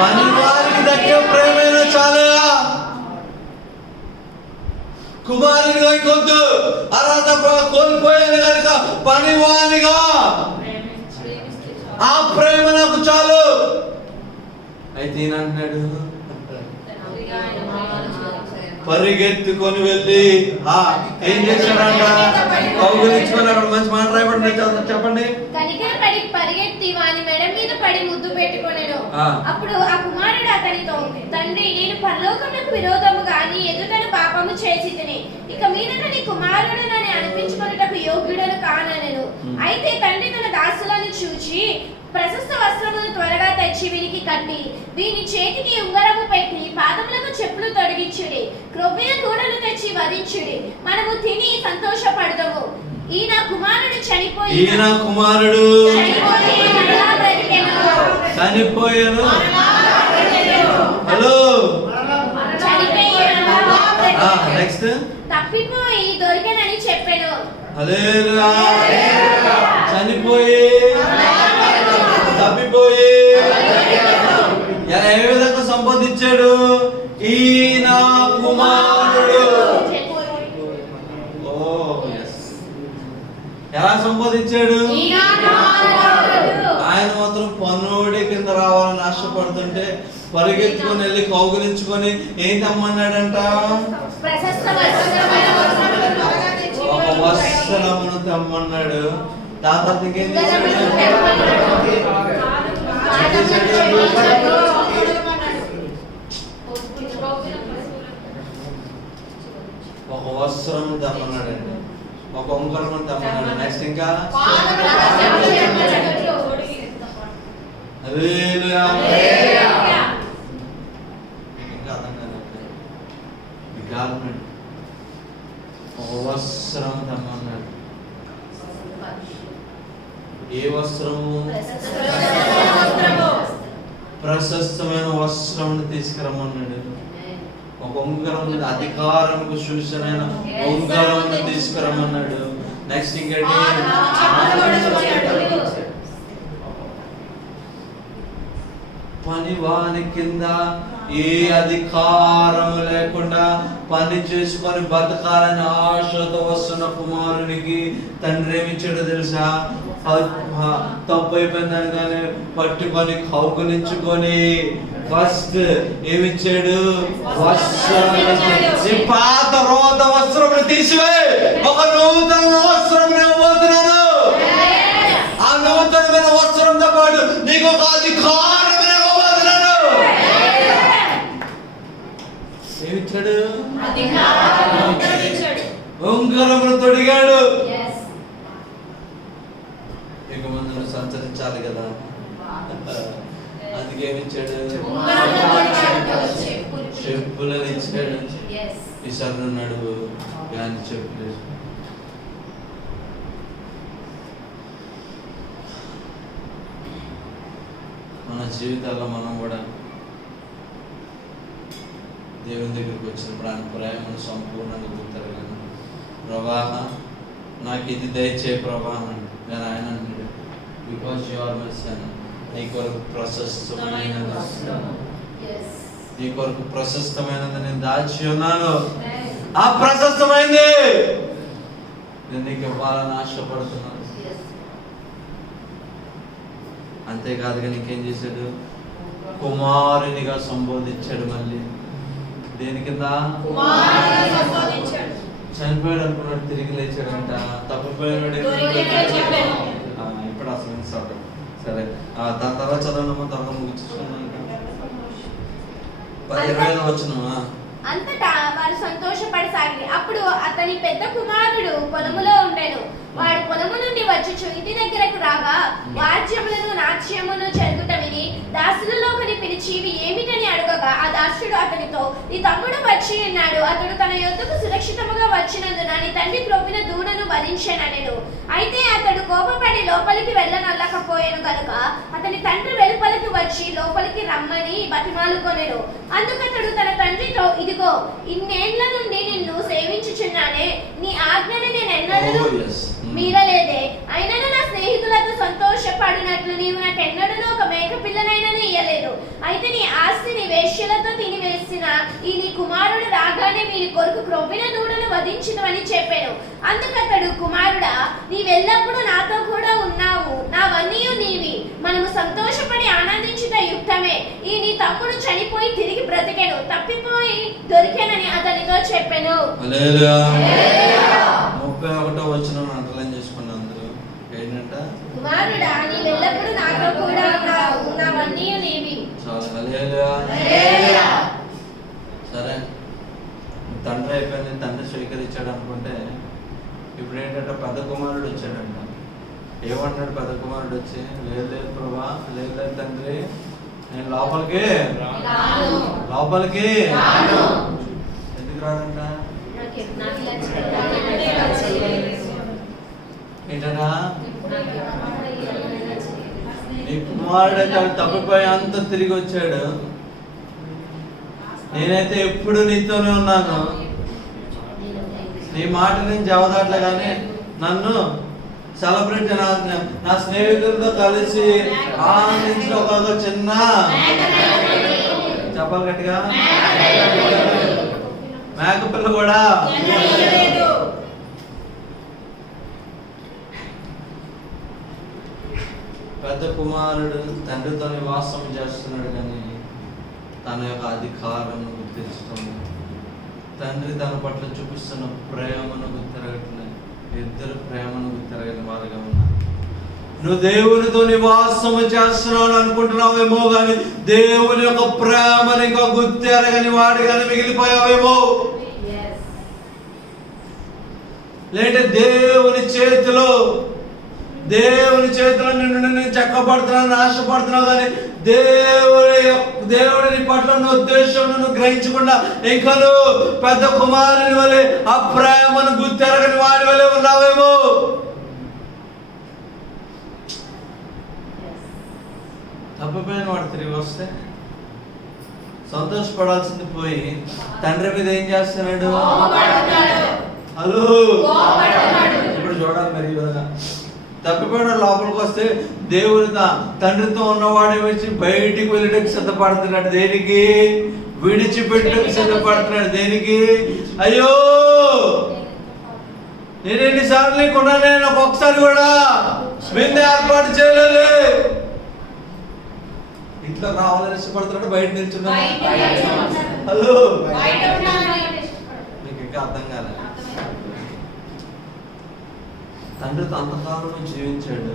పని వారికి దక్కే ప్రేమైనా చాలా. కుమారుడిగా ఇంకొద్దు, అర్హత కోల్పోయాను కనుక పనివానిగా ఆ ప్రేమ నాకు చాలు. అయితే ఈయనంటున్నాడు, పరిగెత్తుకొని వెళ్ళి ఏం చేశాడంట, కౌగిలించుకొని అక్కడ మంచి మాట రాయబడి చెప్పండి. పరిగెత్తి వాని మెడ మీద పడి ముద్దు పెట్టుకొనెను. అప్పుడు ఆ కుమారుడు అతనితో, తండ్రి నేను పరలోకమునకు విరోధముగా నీ ఎదుటను పాపము చేసితిని, ఇక మీదట నీ కుమారుడనని అనిపించుకొనుటకు యోగ్యుడను కాననెను. అయితే తండ్రి తన దాసులను చూచి ప్రశస్త వస్త్రమును త్వరగా తెచ్చి వీరికి కట్టి వీని చేతికి ఉంగరము పెట్టి పాదములకు చెప్పులు తొడిగించుడి, క్రొవ్విన దూడలు తెచ్చి వధించుడి, మనము తిని సంతోషపడదము. ఈ నా కుమారుడు చనిపోయి ఈయన కుమారుడు మరలా బ్రతికెను. చనిపోయాను. హలో నెక్స్ట్ తప్పిపోయి దొరికెనని చెప్పాను. హల్లెలూయా. చనిపోయి తప్పిపోయి ఏ విధంగా సంబోధించాడు? ఈ నా కుమారుడు. ఓ yes. ఎలా సంబోధించాడు? ఆయన మాత్రం పన్నుడి కింద రావాలని ఆశపడుతుంటే పరిగెత్తుకొని వెళ్ళి కౌగిలించుకొని ఏం తెమ్మన్నాడంట? ఒక వస్త్రమును తెమ్మన్నాడు. దాని తర్వాత ఇంకేం ఒక వస్త్రం తెమ్మన్నాడండి, ఒక ఉంగరం తెమ్మన్నాడు. నెక్స్ట్ ఇంకా హల్లెలూయా. ఇంకా అర్థం కాదు. ఒక వస్త్రం తెమ్మన్నాడు. ఏ వస్త్రము? ప్రశస్తమైన వస్త్రం తీసుకురమ్మన్నాడు. ఒక ఉంగరం, అధికారంకు సూచనైన ఉంగరం తీసుకురమ్మన్నాడు. నెక్స్ట్ ఇంకేంటి? పనివాని కింద ఏ అధికారం లేకుండా పని చేసుకొని బతకాలని ఆశతో వస్తున్న కుమారునికి తండ్రి ఏమిచ్చాడో తెలుసా? తప్పు అయిపోయిందని కానీ పట్టుకొని కౌగులించుకొని ఫస్ట్ ఏమిచ్చాడు? వస్త్రం. పాత రోత వస్త్రం తీసివే, ఒక నూతన వస్త్రం ఇవ్వబోతున్నాను. ఆ నూతనమైన వస్త్రంతో పాటు నీకు ఒక అధికారం ఇవ్వబోతున్నాను. ఏమిచ్చాడు? ఉంగరమును తొడిగాడు. ఇక ముందు సంచరించాలి కదా, అందుకే ఏమిచ్చాడు? చెప్పులను ఇచ్చాడు. ఈసారి నడువు కానీ చెప్పులు. మన జీవితాల్లో మనం కూడా దేవుని దగ్గరికి వచ్చినప్పుడు ఆయన ప్రేమను సంపూర్ణంగా గుర్తరగలను. ప్రవాహ నాకు ఇది దయచే ప్రవాహం నేను ఆయన అన్నాడు, because you are my son. నీ కొరకు ప్రశస్తమైనది, నీ కొరకు ప్రశస్తమైనది నేను దాచి ఉన్నాను. ఆ ప్రశస్తమైంది నేను నీకు ఇవ్వాలని ఆశపడుతున్నాను. అంతేకాదుగా నీకేం చేశాడు? కుమారునిగా సంబోధించాడు. మళ్ళీ దేని కింద? చనిపోయాడు అనుకున్నాడు, తిరిగి లేచాడంట. తప్పిపోయాడు. ఇప్పుడు అసలు సరే దాని తర్వాత చదవడము, తర్వాత ముగించుకున్నాను. 20 వచ్చినమా? అంతటా వారు సంతోషపడసాగి. అప్పుడు అతని పెద్ద కుమారుడు పొలములో ఉండెను. వాడు పొలము నుండి వచ్చుచు ఇంటి దగ్గరకు రాగా వాద్యములను నాట్యమును జరుగుట విని దాసులలో ఒకని పిలిచి ఇవి ఏమిటని అడగగా ఆ దాసుడు అతనితో, నీ తమ్ముడు వచ్చి ఉన్నాడు, అతడు తన యొద్దకు సురక్షితముగా వచ్చినందున నీ తండ్రి క్రొవ్విన దూడను వధించెననెను. అయితే అతడు కోపపడి లోపలికి వెళ్ళనొల్లకపోయాను గనుక అతని తండ్రి వెలుపలికి వచ్చి లోపలికి రమ్మని బతిమాలుకొనెను. అందుకతడు తన తండ్రితో, ఇదిగో ఇన్నేళ్ల నుండి నిన్ను సేవించుచున్నానే, నీ ఆజ్ఞని నేను ఎన్నడూ మీరలేదే. అయినను నా స్నేహితులతో సంతోషపడినట్లు నీవు నాకెన్నడూ ఒక మేక పిల్లనైనా ఇయ్యలేదు. అయితే నీ ఆస్తిని వేశ్యలతో తినివేసిన ఈ నీ కుమారుడు రాగానే వీరి కొరకు క్రొవ్విన దూడను వధించును చెప్పాను. అందుకతడు, కుమారుడా, నీవెల్లప్పుడూ నాతో కూడా ఉన్నావు, నావన్నీ నీవి, మనము సంతోషపడి ఆనందించుట యుక్తమే. ఈ నీ తమ్ముడు చనిపోయి తిరిగి బ్రతికెను, తప్పిపోయి దొరికెనని అతనితో చెప్పాను. 31వ వచనం అండర్లైన్ చేసుకున్న అందరూ ఏంటంట? కుమారుడా, నీవెల్లప్పుడూ నాతో కూడా ఉన్నావు, నావన్నీ నీవి. సరే, తండ్రి అయిపోయింది, తండ్రి స్వీకరించాడు అనుకుంటే ఇప్పుడు ఏంటంటే పెద్ద కుమారుడు వచ్చాడంట. ఏమంటాడు పెద్ద కుమారుడు వచ్చి? లేదు ప్రభా, లేదు తండ్రి, నేను లోపలికి ఎందుకు రాడంట? ఏంటన్నా నీ కుమారుడు అయితే తప్పిపోయి అంత తిరిగి వచ్చాడు. నేనైతే ఎప్పుడు నీతోనే ఉన్నాను, నీ మాట నేను జవదాట్లే కానీ నన్ను సెలబ్రేట్ నా స్నేహితులతో కలిసి ఆనందించిన ఒక చిన్న చెప్పాలి గట్టిగా మేకపిల్ల కూడా పెద్ద కుమారుడు తండ్రితో నివాసం చేస్తున్నాడు కానీ తన యొక్క అధికారం గుర్తించడం, తండ్రి తన పట్ల చూపిస్తున్న ప్రేమను గుర్తిరగట్లేదు. ఇద్దరు ప్రేమను గుర్తిరగని వారుగా ఉన్నారు. నువ్వు దేవునితో నివాసము చేస్తున్నావు అనుకుంటున్నావేమో కానీ దేవుని యొక్క ప్రేమను ఇంకా గుర్తిరగని వాడు కానీ మిగిలిపోయావేమో. లేదంటే దేవుని చేతిలో నిన్ను చెక్కబడుతున్నాను ఆశపడుతున్నావు కానీ దేవుని పట్ల ఉద్దేశం నువ్వు గ్రహించకుండా ఇంకా నువ్వు పెద్ద కుమారుని వలె ఆ ప్రేమను గుర్తెరగని వాడి వలె ఉన్నావేమో. తప్పిపోయిన వాడు తిరిగి వస్తే సంతోషపడాల్సింది పోయి తండ్రి మీద ఏం చేస్తున్నాడు? హలో, ఇప్పుడు చూడాలి మరి విధంగా తప్పిపోయిన లోపలికి వస్తే దేవుని తండ్రితో ఉన్నవాడే వచ్చి బయటికి వెళ్ళడానికి సిద్ధపడుతున్నాడు. దేనికి? విడిచిపెట్టడానికి సిద్ధపడుతున్నాడు. దేనికి? అయ్యో నేను ఎన్నిసార్లు నీకున్నా, నేను ఒక్కొక్కసారి కూడా విందు ఏర్పాటు చేయలేదు. ఇంట్లో రావాలని ఇష్టపడుతున్నాడు, బయట నిల్చున్నాడు. హలో, మీకు ఇంకా అర్థం కాలేదు. తండ్రితో అంతకాలం జీవించాడు,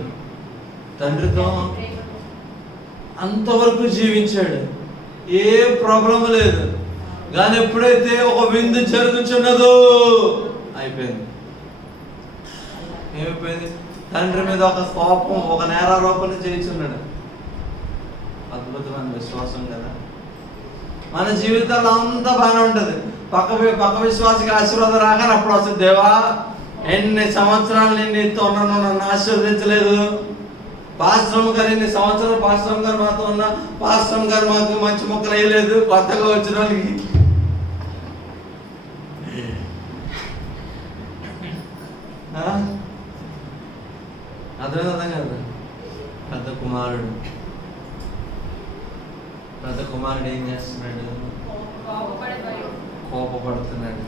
తండ్రితో అంతవరకు జీవించాడు, ఏ ప్రాబ్లం లేదు. కానీ ఎప్పుడైతే ఒక విందు జరుగుతున్నదో అయిపోయింది. ఏమైపోయింది? తండ్రి మీద ఒక కోపం, ఒక నేరారోపణ చేయించున్నాడు. అద్భుతమైన విశ్వాసం కదా. మన జీవితాల్లో అంతా బాగానే ఉంటది. పక్క విశ్వాసకి ఆశీర్వాదం రాగానే అప్పుడు వస్తుంది, దేవా ఎన్ని సంవత్సరాలు నేను నీతో ఉన్నాను, నన్ను ఆశీర్వదించలేదు. పాస్టర్ గారు ఎన్ని సంవత్సరాలు పాస్టర్ గారు మాతో ఉన్నా, పాస్టర్ గారు మాకు మంచి మొక్కలు వేయలేదు. కొత్తగా వచ్చిన వాళ్ళకి అర్థం కాదు. పెద్ద కుమారుడు ఏం చేస్తున్నాడు? కోపపడుతున్నాడు.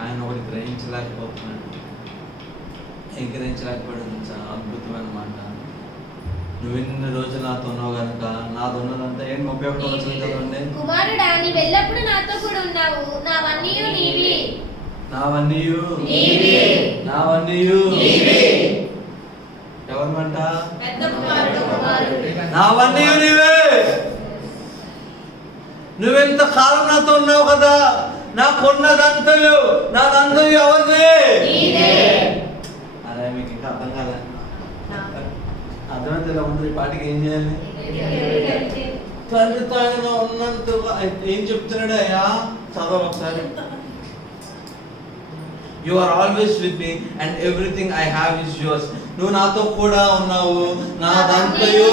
ఆయన ఒకటి గ్రహించలేకపోతున్నాడు. గ్రహించలేకపోయాడు. చాలా అద్భుతమైన మాట. నువ్వు ఎన్ని రోజులు నాతో ఉన్నావు కనుక నాతో ఉన్నదంతా ఏం ఉపయోగపడుతుంది కదండి. కుమారుడా, నీవు ఎల్లప్పుడూ నాతో కూడా ఉన్నావు, నావన్నీయు నీవే. ఎవరమంట? నావన్నీయు నీవే. నువ్వెంత కాలం నాతో ఉన్నావు కదా, నాకున్నదంతయు నాదంతయు ఎవరిది? అదే మీకు ఇంకా అర్థం కాలే. అర్థమైతే ఇలా ఉంది. పాటికి ఏం చేయాలి? తండ్రితో ఆయన ఉన్నంతగా ఏం చెప్తున్నాడు? అయ్యా చదవ ఒకసారి. You are always with me and everything I have is yours. నువ్వు నాతో కూడా ఉన్నావు, నాదంతయు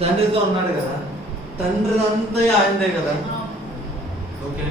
తండ్రితో ఉన్నాడు కదా, తండ్రి అంతా ఆయనదే కదా. ఓకే,